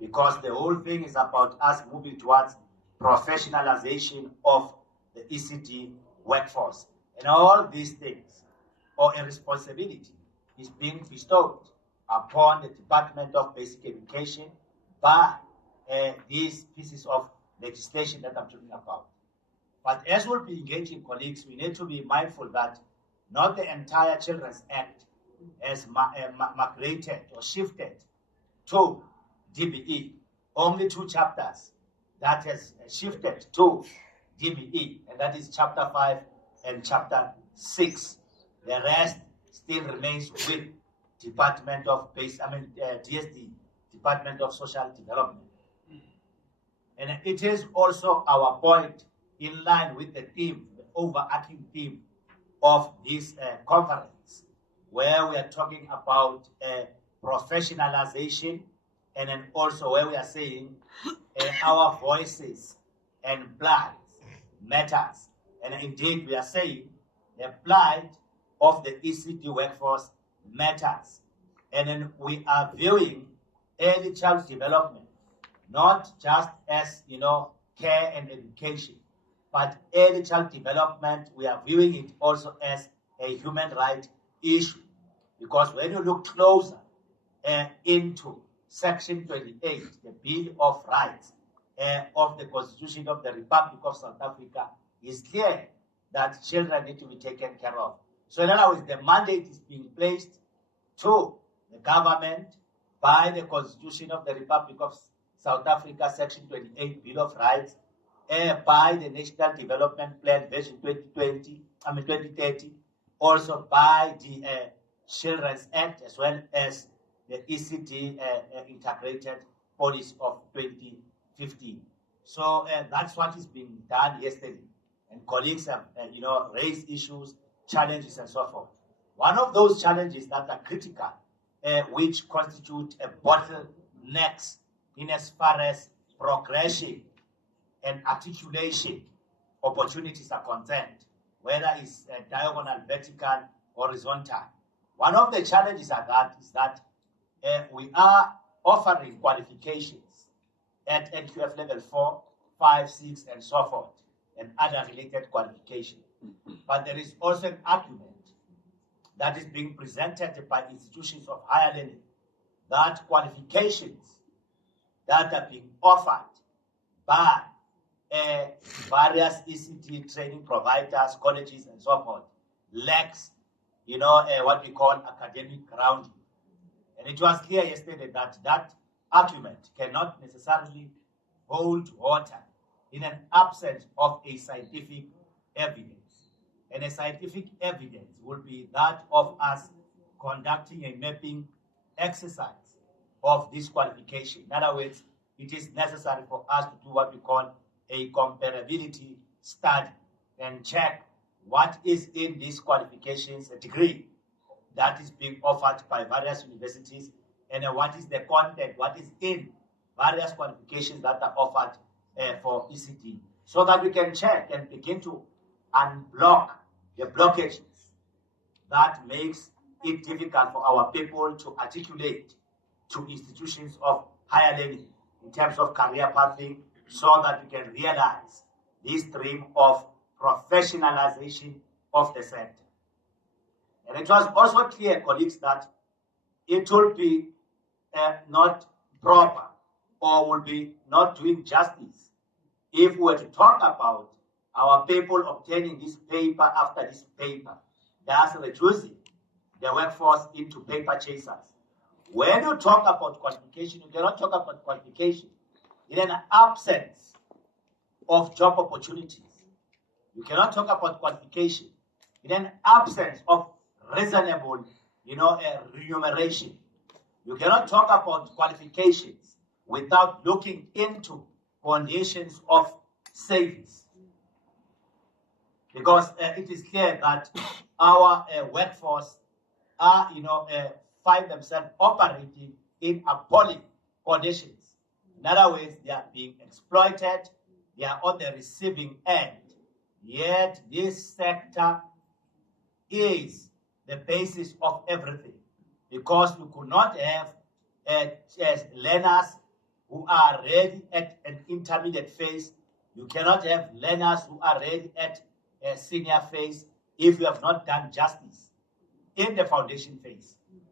because the whole thing is about us moving towards professionalization of the ECD workforce. And all these things, or a responsibility, is being bestowed upon the Department of Basic Education by these pieces of legislation that I'm talking about. But as we'll be engaging colleagues, we need to be mindful that not the entire Children's Act has migrated or shifted to DBE. Only 2 chapters that has shifted to DBE, and that is Chapter 5 and Chapter 6. The rest still remains with Department of DSD, Department of Social Development. And it is also our point, in line with the theme, the overarching theme of this conference, where we are talking about professionalization, and then also where we are saying our voices and blood matters. And indeed, we are saying the plight of the ECD workforce matters. And then we are viewing early child development not just as, care and education, but early child development, we are viewing it also as a human right issue. Because when you look closer into Section 28, the Bill of Rights of the Constitution of the Republic of South Africa, is clear that children need to be taken care of. So in other words, the mandate is being placed to the government by the Constitution of the Republic of South Africa, Section 28, Bill of Rights, by the National Development Plan, version 2030, also by the Children's Act, as well as the ECD Integrated Policy of 2015. So that's what is being done yesterday. And colleagues have, raised issues, challenges, and so forth. One of those challenges that are critical, which constitute a bottlenecks in as far as progression and articulation opportunities are concerned, whether it's diagonal, vertical, horizontal. One of the challenges is that we are offering qualifications at NQF level 4, 5, 6, and so forth, and other related qualifications. But there is also an argument that is being presented by institutions of higher learning that qualifications that are being offered by various ECD training providers, colleges, and so forth, lacks, what we call academic grounding. And it was clear yesterday that that argument cannot necessarily hold water in an absence of a scientific evidence. And a scientific evidence will be that of us conducting a mapping exercise of this qualification. In other words, it is necessary for us to do what we call a comparability study and check what is in these qualifications, a degree that is being offered by various universities, and what is the content, what is in various qualifications that are offered for ECD, so that we can check and begin to unblock the blockages that makes it difficult for our people to articulate to institutions of higher learning in terms of career pathing, so that we can realize this dream of professionalization of the sector. And it was also clear, colleagues, that it will be not proper or will be not doing justice if we were to talk about our people obtaining this paper after this paper, thus reducing the workforce into paper chasers. When you talk about qualification, you cannot talk about qualification in an absence of job opportunities. You cannot talk about qualification in an absence of reasonable, remuneration. You cannot talk about qualifications without looking into conditions of service. Because it is clear that our workforce are, find themselves operating in appalling conditions. In other words, they are being exploited, they are on the receiving end. Yet this sector is the basis of everything, because we could not have as learners who are ready at an intermediate phase. You cannot have learners who are ready at a senior phase if you have not done justice in the foundation phase.